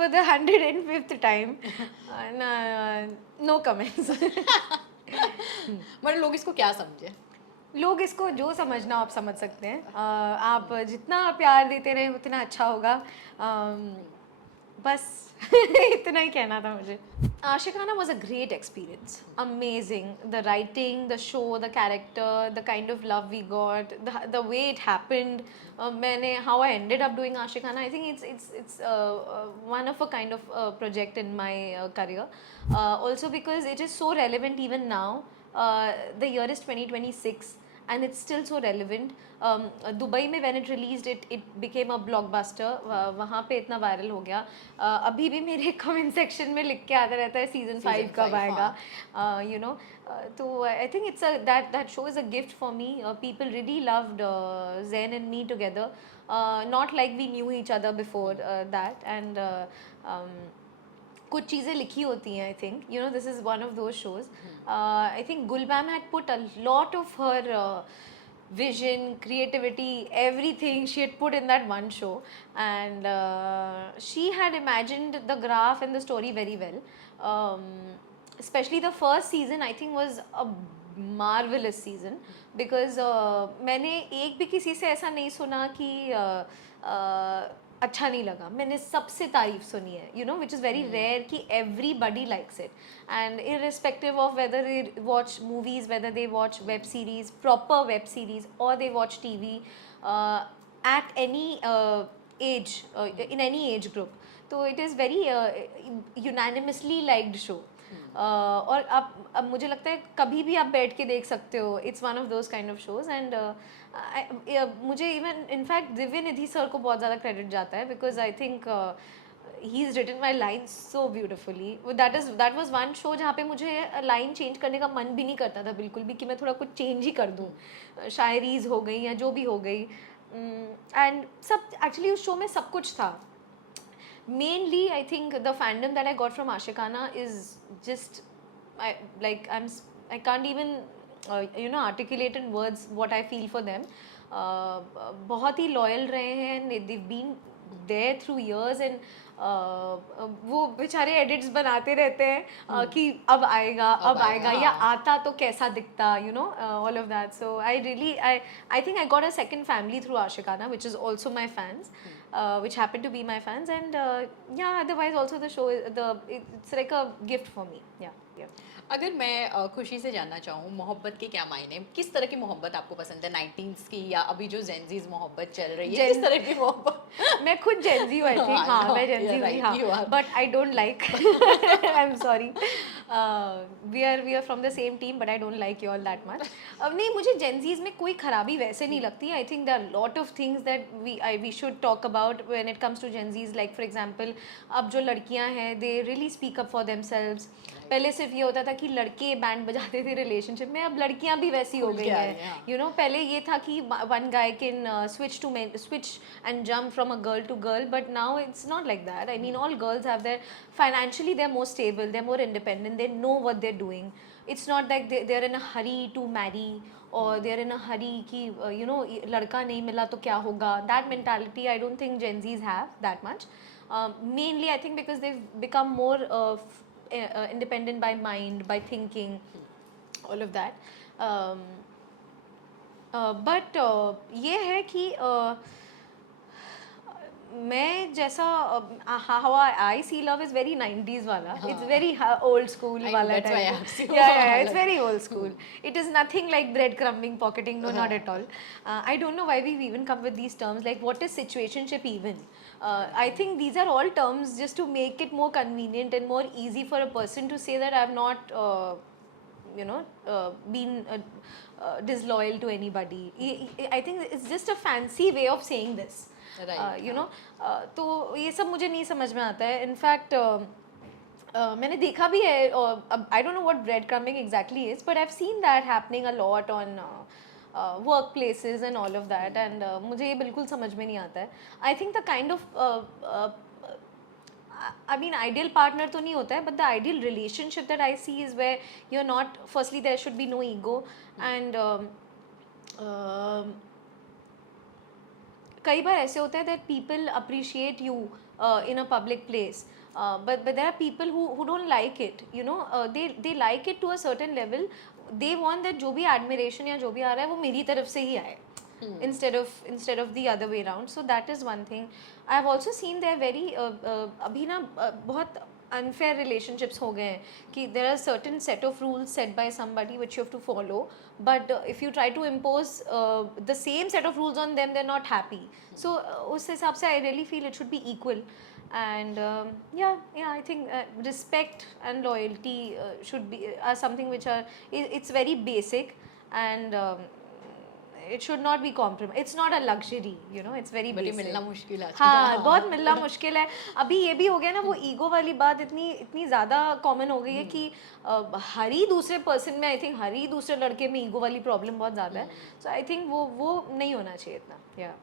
for the 105th time. No comments. मतलब लोग इसको क्या समझे? लोग इसको जो समझना आप समझ सकते हैं. आप जितना प्यार देते रहे उतना अच्छा होगा. बस इतना ही कहना था मुझे. Ashikana was a great experience. Amazing. The writing, the show, the character, the kind of love we got, the way it happened. How I ended up doing Ashikana. I think it's one of a kind of project in my career. Also because it is so relevant even now. The year is 2026 and it's still so relevant. Dubai में when it released it became a blockbuster. वहाँ पे इतना viral हो गया. अभी भी मेरे comment section में लिख के आता रहता है सीजन 5 कब आएगा. You know, तो I think it's that show is a gift for me. People really loved Zen and me together. Not like we knew each other before that. And कुछ चीज़ें लिखी होती हैं. I think you know this is one of those shows. I think गुलबैम had put a lot of her vision, creativity, everything she had put in that one show, and she had imagined the graph and the story very well. Especially the first season I think was a marvelous season because मैंने एक भी किसी से ऐसा नहीं सुना कि अच्छा नहीं लगा. मैंने सबसे तारीफ सुनी है, you know, which is very rare कि everybody likes it. And irrespective of whether they watch movies, whether they watch web series, proper web series, और they watch TV. At any age, in any age group. तो it is very unanimously liked show. और अब मुझे लगता है कभी भी आप बैठ के देख सकते हो. It's one of those kind of shows. And मुझे even in fact Divya Nidhi sir को बहुत ज़्यादा क्रेडिट जाता है because I think he is written my line so beautifully. That was one show जहाँ पे मुझे लाइन चेंज करने का मन भी नहीं करता था बिल्कुल भी कि मैं थोड़ा कुछ चेंज ही कर दूँ. शायरीज हो गई या जो भी हो गई. एंड सब एक्चुअली उस शो में सब कुछ था. Mainly I think the fandom that I got from Ashikana is just I can't even articulate in words what I feel for them. बहुत ही loyal रहे हैं. They've been there through years and वो बेचारे edits बनाते रहते हैं कि अब आएगा या आता तो कैसा दिखता, you know, all of that. So I think I got a second family through Aashiqana which is also my fans, which happen to be my fans. And yeah, otherwise also the show it's like a gift for me. Yeah. अगर मैं खुशी से जानना चाहूँ मोहब्बत के क्या मायने, किस तरह की मोहब्बत आपको पसंद है, 19s की या अभी जो जेनजीज मोहब्बत चल रही है, किस तरह की मोहब्बत? मैं खुद जेनजी हूँ, आई थिंक. हाँ, मैं जेनजी हूँ, हाँ, but I don't like. I am sorry, we are from the same team but I don't like you all that much. अब नहीं, मुझे जेनजीज में कोई खराबी वैसे नहीं लगती. I think there are lot of things that we should talk about when it comes to Gen Zs. Like for example, अब जो लड़कियां हैं they really speak up for themselves. पहले सिर्फ ये होता था कि लड़के बैंड बजाते थे रिलेशनशिप में, अब लड़कियां भी वैसी हो गई हैं. यू नो, पहले ये था कि one guy can switch and jump from a girl to girl, but now it's not like that. I mean all girls have their financially, they're more stable, they're more independent, they know what they're doing. It's not like they're in a hurry to marry or they're in a hurry कि you know लड़का नहीं मिला तो क्या होगा. That mentality I don't think Gen Zs have that much. Mainly I think because they've become more independent by mind, by thinking, all of that. But ये है कि मैं जैसा how I see love is very 90s वाला. It's very old school वाला type. Yeah, it's very old school. It is nothing like breadcrumbing, pocketing. No, not at all. I don't know why we've even come with these terms. Like, what is situationship even? I think these are all terms just to make it more convenient and more easy for a person to say that I've not been disloyal to anybody. I think it's just a fancy way of saying this. You know, तो ये सब मुझे नहीं समझ में आता है. In fact मैंने देखा भी है, I don't know what bread crumbing exactly is, but I have seen that happening a lot on work places and all of that. And मुझे ये बिल्कुल समझ में नहीं आता है. I think the kind of I mean, ideal partner तो नहीं होता है, but the ideal relationship that I see is where you're not, firstly there should be no ego, and कई बार ऐसे होता है that people appreciate you in a public place. But there are people who don't like it, you know. They like it to a certain level. They want that जो भी admiration या जो भी आ रहा है वो मेरी तरफ से ही आए, instead of the other way around. So that is one thing. I've also seen they're very अभी ना बहुत unfair relationships हो गए हैं कि there are certain set of rules set by somebody which you have to follow, but if you try to impose the same set of rules on them, they're not happy. So उस हिसाब से I really feel it should be equal. And yeah, I think respect and loyalty should be are something which are it's very basic, and it should not be compromised. It's not a luxury, you know, it's very but ये basic. मिलना मुश्किल है आज के हाँ time। बहुत मिलना मुश्किल है. अभी ये भी हो गया ना, वो ईगो वाली बात इतनी इतनी ज़्यादा कॉमन हो गई है कि हर ही दूसरे पर्सन में, आई थिंक हर ही दूसरे लड़के में ईगो वाली प्रॉब्लम बहुत ज़्यादा है. सो आई थिंक वो नहीं होना चाहिए इतना. या